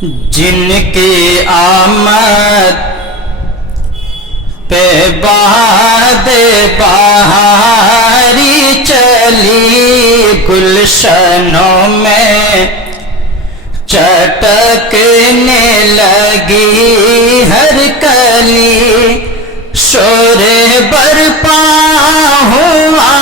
جن کی آمد پہ باد بہاری چلی، گلشنوں میں چٹکنے لگی ہر کلی، شور برپا ہوا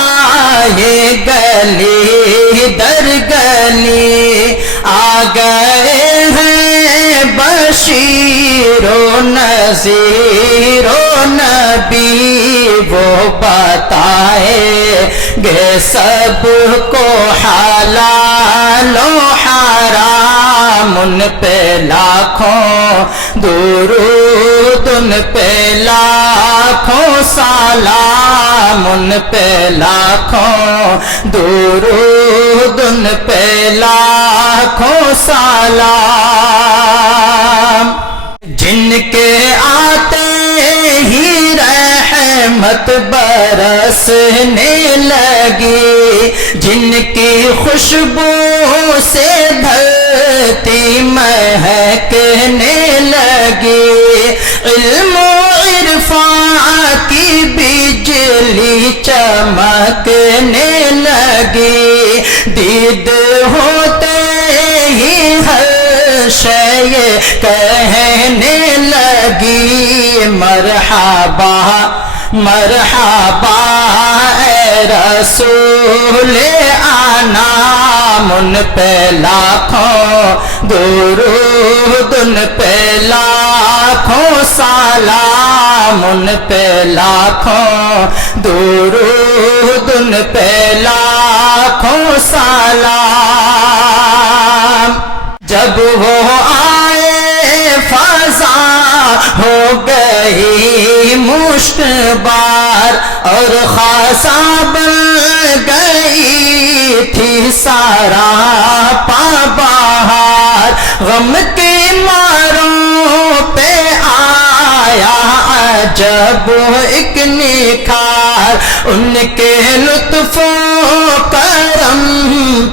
یہ گلی در گلی، آ گئے ہیں بشیر و نذیر و نبی، وہ بتائے گے سب کو حلال و حرام، ان پہ لاکھوں درود، ان پہ لاکھوں سلام، ان پہ لاکھوں درود، ان پہ لاکھوں سلام، جن کے آتے ہی رحمت برسنے لگی، جن کی خوشبو سے دھرتی مہکنے لگی، علم و عرفان کی بجلی چمکنے لگی، دید ہوتے ہی ہر شے کہنے لگی، مرحبا مرحبا اے رسول انام، ان پہ لاکھوں درود، ان پہ لاکھوں سلام، ان پہ لاکھوں درود، ان پہ لاکھوں سلام، جب وہ آئے فضا ہو گئی مشک بار، اور خاصا بن گئی تھی سارا پا بہار، غم کی ماروں پہ آیا عجب ایک نکھار، ان کے لطف و کرم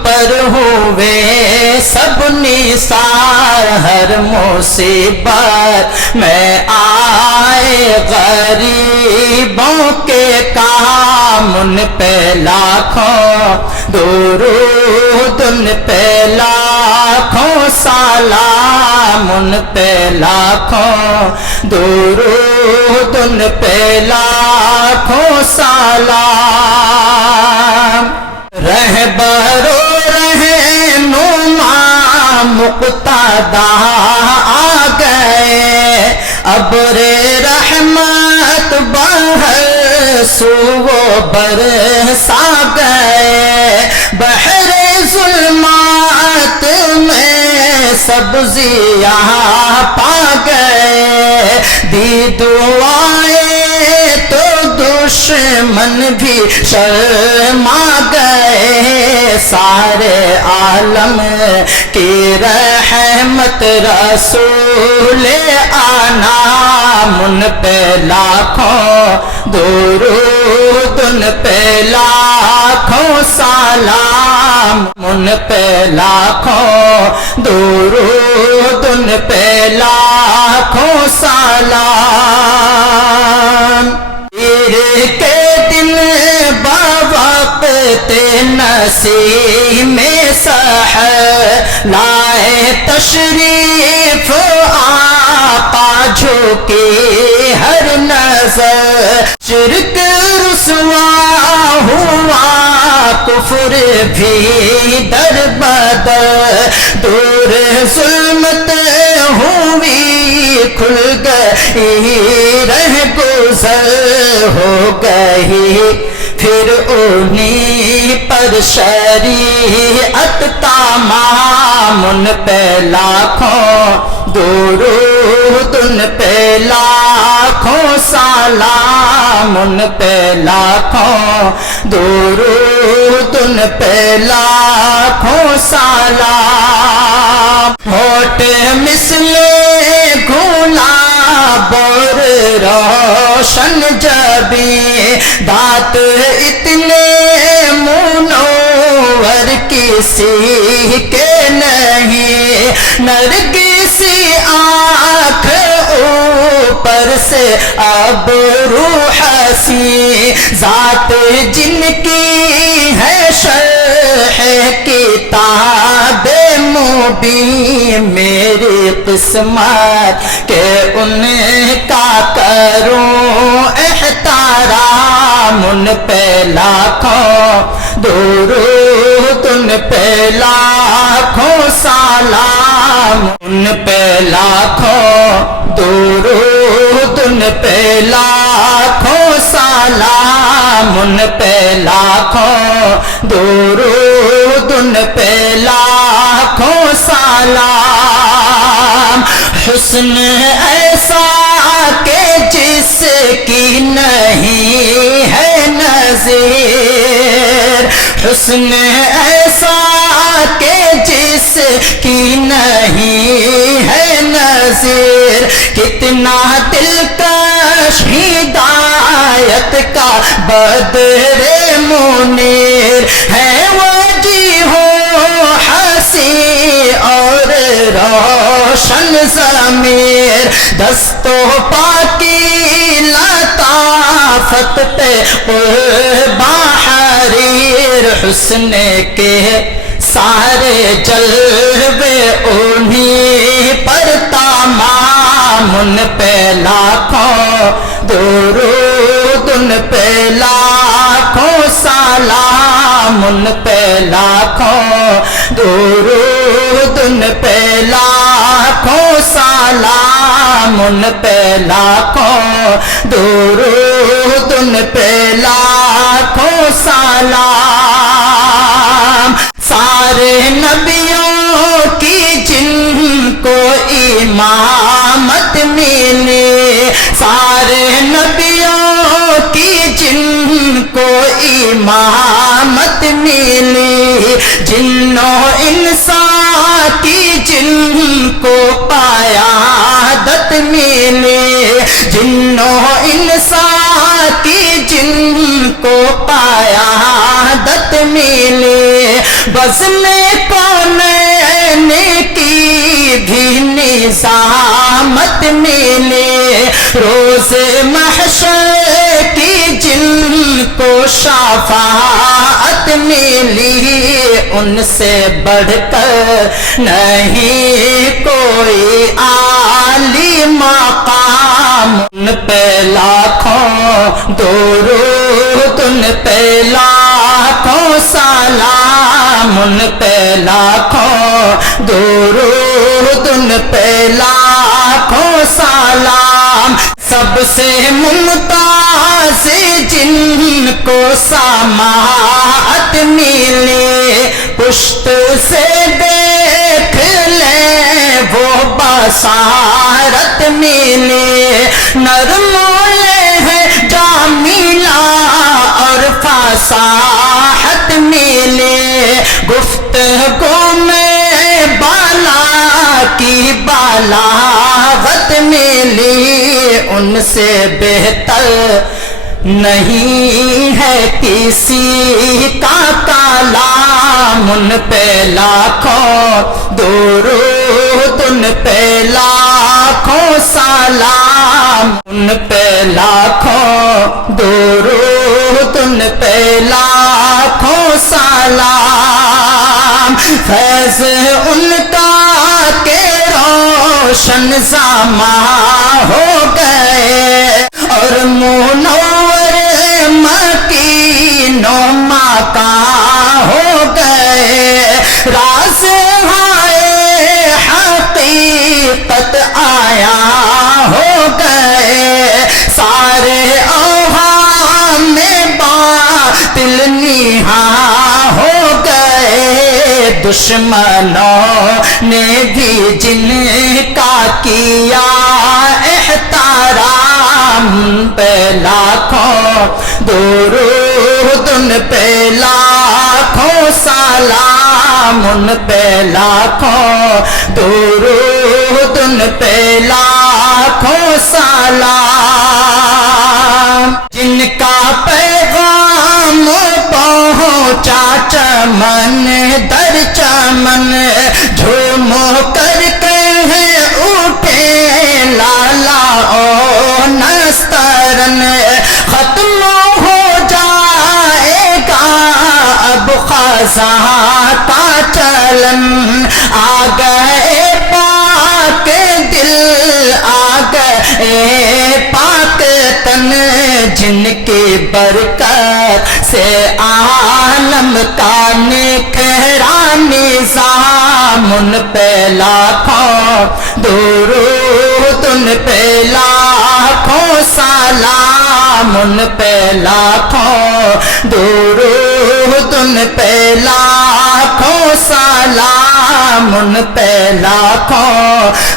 پر ہوئے سب نثار، ہر مصیبت میں آئے غریبوں کے کام، ان پہ لاکھوں درود، ان پہ لاکھوں سلام، ان پہ لاکھوں درود، ان پہ لاکھوں سلام، رہبر و رہنما مقتدا آ گئے، ابر رحمت بہر سو برسا گئے، بحر ظلمات میں سبزیاں پا گئے، دی دعائیں تو دشمن بھی شرما گئے، سارے عالم کی رحمت رسول انام، ان پہ لاکھوں درود، ان پہ لاکھوں سلام، ان پہ لاکھوں درود، ان پہ لاکھوں سلام، عید کے دن بوقت نسیم سحر لائے تشریف آقا، جھکی ہر نظر، شرک رسوا ہوا کفر بھی در بدر، دور ظلمت ہوئی کھل گئی رہ گزر، ہو گئی پھر انہی پر شریعت تمام، ان پہ لاکھوں درود، ان پہ لاکھوں سلام، ان پہ لاکھوں درود، ان پہ لاکھوں سلام، ہوٹ مثل گلاب اور روشن جبیں، دانت اتنے منور کسی کے نہیں، نرگس پر سے ابرو حسین، ذات جن کی ہے شرح کتاب مبین، میری قسمت کہ ان کا کروں احترام، ان پہ لاکھوں درود، ان پہ لاکھوں سلام، ان پہ لاکھوں درود، ان پہ لاکھوں سلام، ان پہ لاکھوں درود، ان پہ لاکھوں سلام۔ حسن ایسا کہ جس کی نہیں ہے نظیر، حسن ایسا کہ جس کی نہیں ہے نظیر، کتنا دلکش ہدایت کا بدر منیر ہے، وجیح حسین اور روشن ضمیر، دست و پاکی لطافت پہ قرباں حریر، حسن کے سارے جلوے انہی پر تمام، ان پہ لاکھوں درود، ان پہ لاکھوں سلام، ان پہ لاکھوں درود، ان پہ لاکھوں سلام، ان پہ لاکھوں درود، ان پہ لاکھوں سلام۔ سارے نبیوں کی جن کو امامت ملی، سارے نبیوں کی جن کو امامت ملی، جنوں انسان کی جن کو قیادت ملی، جنوں انسان کی جن کو قیادت ملی، بزم کونین کی بھی نظامت ملی، روز محشر کی جن کو شفاعت ملی، ان سے بڑھ کر نہیں کوئی عالی مقام، ان پہ لاکھوں درود، ان پہ لاکھوں سلام، ان پہ لاکھوں درود، ان پہ لاکھوں سلام۔ سب سے ممتاز جن کو سماعت ملی، پشت سے دیکھ لے وہ بصارت ملی، نرم ہے جامیلہ اور فصاحت ملی، گفتگو میں بالا کی بلاغت ملی، ان سے بہتر نہیں ہے کسی کا کلام، ان پہ لاکھوں درود، ان پہ لاکھوں سلام، ان پہ لاکھوں درود، ان پہ لاکھوں سلام۔ فیض ان کا کہ روشن زماں ہو گئے، اور منور مکین و مکان ہو گئے، راز ہائے حقیقت آیا ہو گئے، سارے اوہام میں باطل نہاں ہو گئے، دشمنوں نے بھی جن کا کیا احترام، پہ لاکھوں درود، ان پہ لاکھوں سلام، ان پہ لاکھوں درود، ان پہ لاکھوں سلام، جن کا پیغام پہنچا چمن در چمن، جھوم کر کہہ اٹھے لالا او خزاں کا چلن، آ گئے پاک دل، آ گئے پاک تن، جن کی برکت سے عالم کا نکھرا نظام، ان پہ لاکھوں درود، ان پہ لاکھوں سلام، ان پہ لاکھوں درود، ان پہ لاکھوں سلام، ان پہ لاکھوں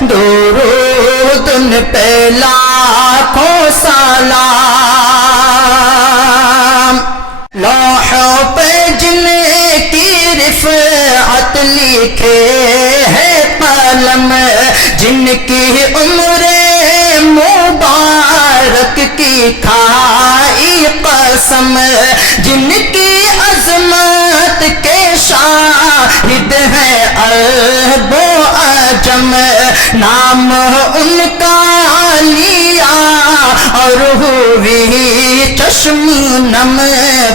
درود، ان پہ لاکھوں سلام۔ لوحوں پہ جن کی رفعت لکھے ہے قلم، جن کی عمر مبارک کی کھائی قسم، جن کی عظمت کے شاہد ہے عرب و عجم، نام ان کا لیا اور ہوئی چشم نم،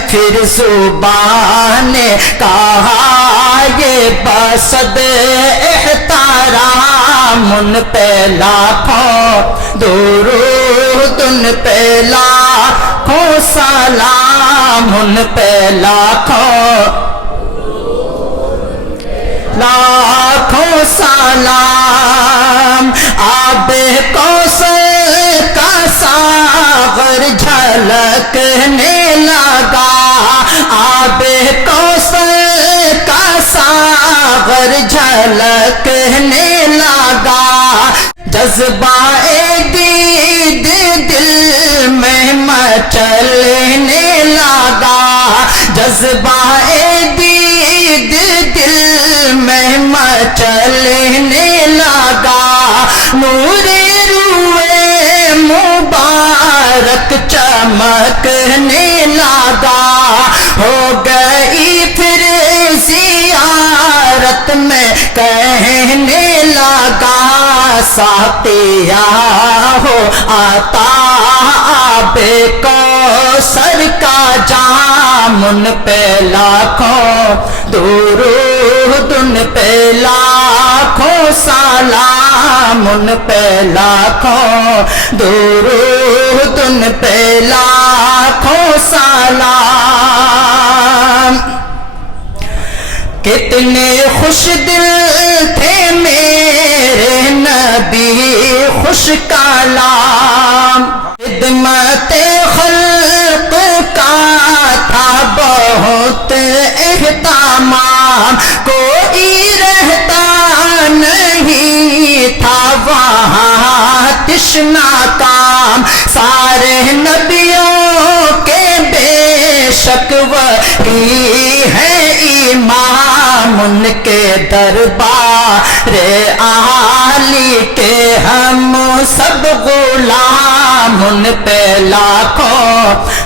پھر زبان نے کہا یہ بصد احترام، ان پہ لاکھوں درود، ان پہ لاکھوں سلام، ان پہ لاکھوں سلام۔ آب کوثر کا ساغر جھلکنے لگا، آب کوثر کا ساغر جھلکنے لگا، جذبہ دید دل میں مچلنے لگا، جذبہ دید دل میں مچلنے لگا، نور روئے مبارک چمکنے لگا، ہو گئی پھر زیارت میں کہنے لگا، ساقیا ہو آتا آب کوثر کا جام، ان پہ لاکھوں درود، ان پہ لاکھوں سلام، ان پہ لاکھوں درود، ان پہ لاکھوں سلام۔ کتنے خوش دل تھے میرے نبی خوش کلام، خدمت خلق کا تھا بہت اہتمام، کوئی رہتا نہیں تھا وہاں تشنا کام، سارے نبیوں کے بے شک وہی ہے امام، ان کے دربار عالی کے ہم سب غلام، ان پہ لاکھوں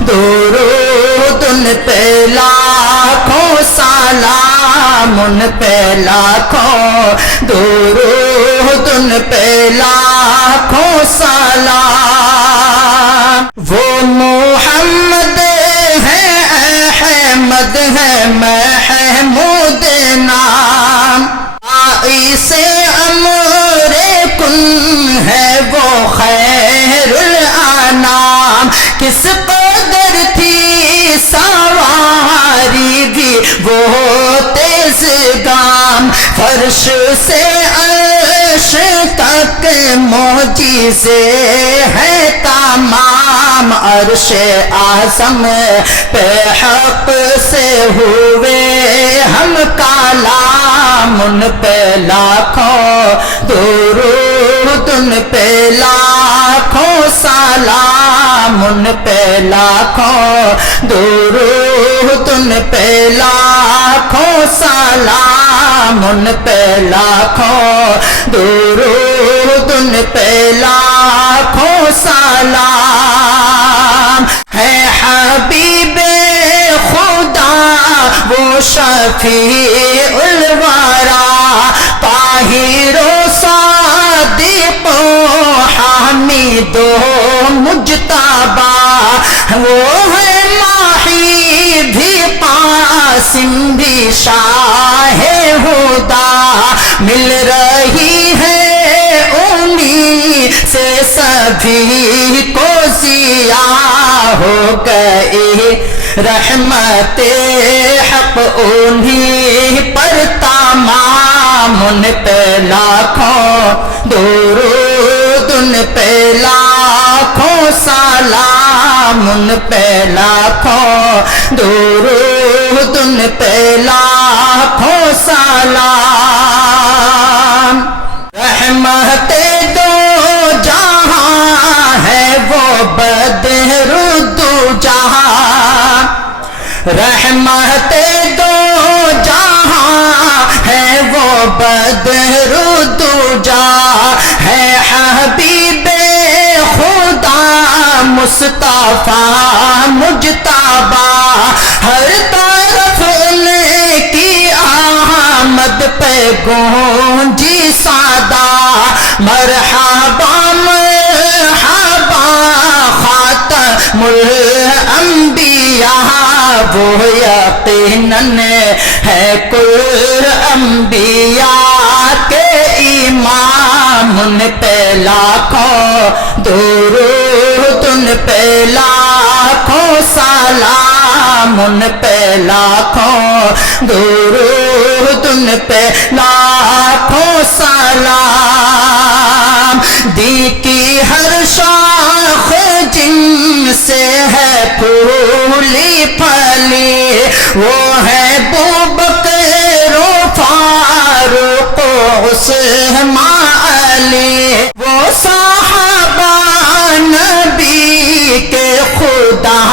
درود، ان پہ لاکھوں سلام، ان پہ لاکھوں درود، ان پہ لاکھوں سلام۔ وہ محمد ہے احمد ہے محمود نام، آئی سے امر کن ہے وہ خیر الانام، کس قدر تھی سواری بھی وہ تیز گام، فرش سے عرش تک معجزے ہے تمام، عرش اعظم پہ حق سے ہوئے ہم کلام، ان پہ لاکھوں درود، ان پہ لاکھوں سلام، ان پہ لاکھوں درود، ان پہ لاکھوں سلام، ان پہ لاکھوں درود، ان پہ لاکھوں سلام۔ ہے حبیب خدا وہ شفیع الورا، طاہر و صادق و حامد و مجتبی، وہ ہے ماہی بھی قاسم بھی شاہ ہدا، مل رہی ہے انہی سے سبھی کو ضیا ہو گئی، رحمت حق انہی پر تمام، ان پہ لاکھوں درود، ان پہ لاکھوں سلام، ان پہ لاکھوں درود، ان پہ لاکھوں سلام۔ رحمت دو جہاں ہے وہ بدر الدجا، رحمت دو جہاں ہے وہ بدر الدجا، ہے حبیب خدا مصطفیٰ مجتبی، ہر طرف ان کی آمد پہ گونجی صدا، مرحبا مرحبا خاتم الانبیاء، وہ یقیناً ہے کل انبیاء کے امام، ان پہ لاکھوں درود، ان پہ لاکھوں سلام، ان پہ لاکھوں درود، ان پہ لاکھوں سلام۔ دی کی ہر شاخ جن سے ہے پھولی پھلی، وہ ہے ابوبکر و فاروق و عثمان علی، وہ صحابہ نبی کے خدا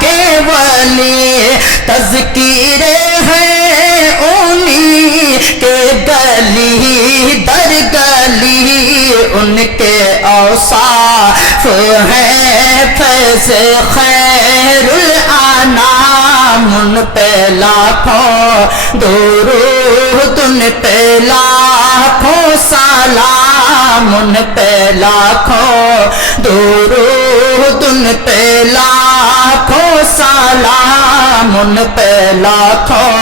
کے ولی، تذکیرے ہیں انہی کے گلی در گلی، ان کے اوصاف ہیں فیض خیر الانام، ان پہ لاکھوں درود، ان پہ لاکھوں سلام، ان پہ لاکھوں درود، ان پہ لاکھوں سلام، ان پہ لاکھوں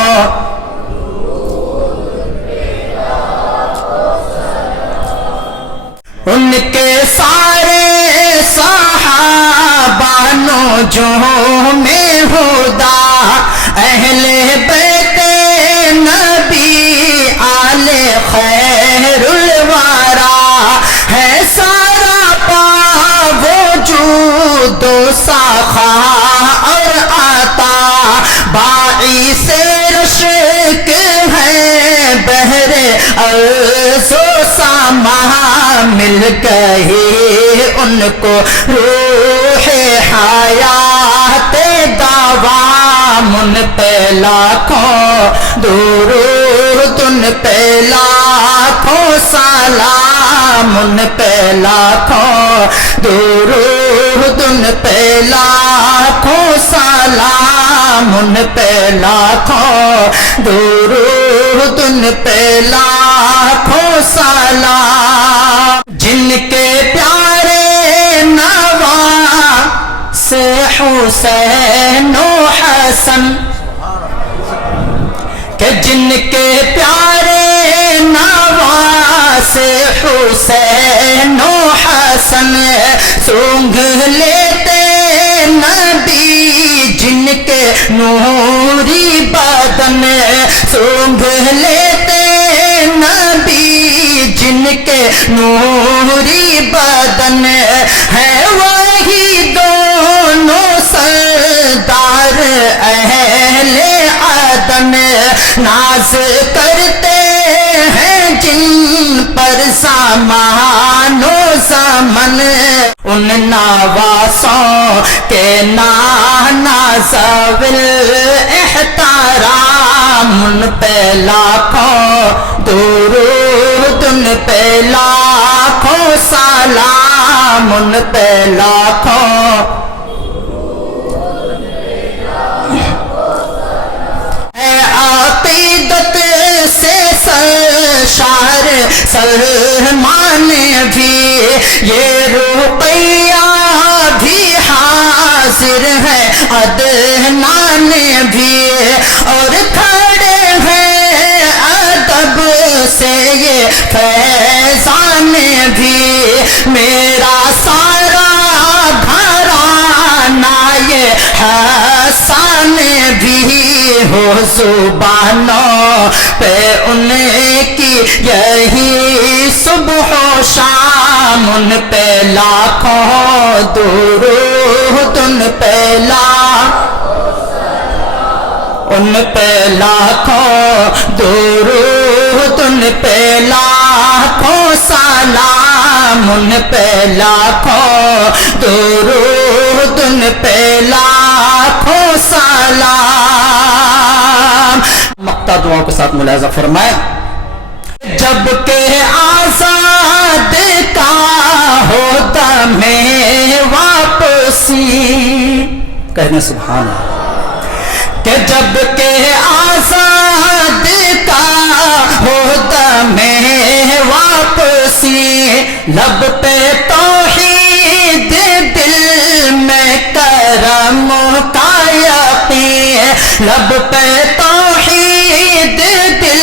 ان کے سارے صحابہ نجوم ہدا، اہل بیت نبی آل خیر الورا، ہے سارا پا وجود و سخا اور عطا، باعث رشک ہے بحر ارض و سما، مل گئی ان کو روح حیات دوام، ان پہ لاکھوں درود، ان پہ لاکھوں سلام، ان پہ لاکھوں درود، ان پہ لاکھوں سلام، ان پہ لاکھوں درود، ان پہ لاکھوں سلام۔ جن کے پیارے نواسے حسین و حسن، کہ جن کے پیارے نواسے حسین و حسن، سونگھ لیتے نبی جن کے نوری بدن، سونگھ لیتے نبی جن کے نوری بدن، ہے وہی دونوں سردار اہل عدن، ناز کرتے ہیں جن پر زمان و زمن، ان نواسوں کے نانا زویل احترام، ان پہ لاکھوں درود، ان پہ لاکھوں سلام، ان پہ لاکھوں عقیدت سے سرشار سلمان بھی، یہ رقیہ بھی حاضر ہے عدنان بھی، اور کھڑے ہیں ادب سے یہ فیضان بھی، میرا سارا گھرانہ یہ حسن بھی ہو، زبانوں پہ ان کی یہی صبح و شام، ان پہ لاکھوں درود، ان پہ لاکھوں درود، ان پہ لاکھوں سلام، ان پہ لاکھوں درود، ان پہ لاکھوں سلام۔ مقطع دعاؤں کے ساتھ ملاحظہ فرمائیں۔ جب کہ آزاد کا ہوتا میں واپسی، کہنے سبحان اللہ، کہ جب کہ آزاد کا ہوتا میں واپسی، لب پہ توحید دل میں کرم کا یقین، لب پہ توحید دل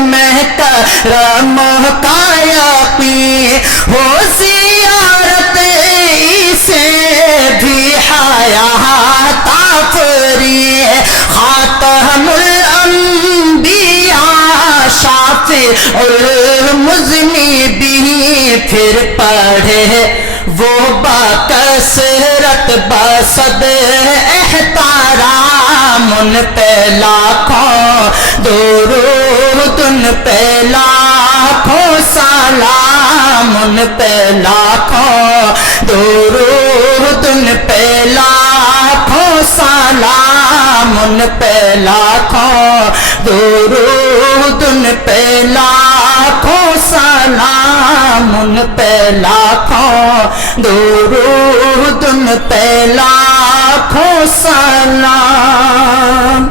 میں کرم کا یقین، ہو زیارت اسے بھی حیات آفری، خاتم الانبیاء شافع المذنبین، پھر پڑھے وہ باکثرت بصد احترام، ان پہ لاکھوں درود، ان پہ لاکھوں سلام، ان پہ لاکھوں درود، ان پہ لاکھوں سلام، ان پہ لاکھوں درود، ان پہ لاکھوں سلام، ان پہ لاکھوں درود، ان پہ لاکھوں سلام۔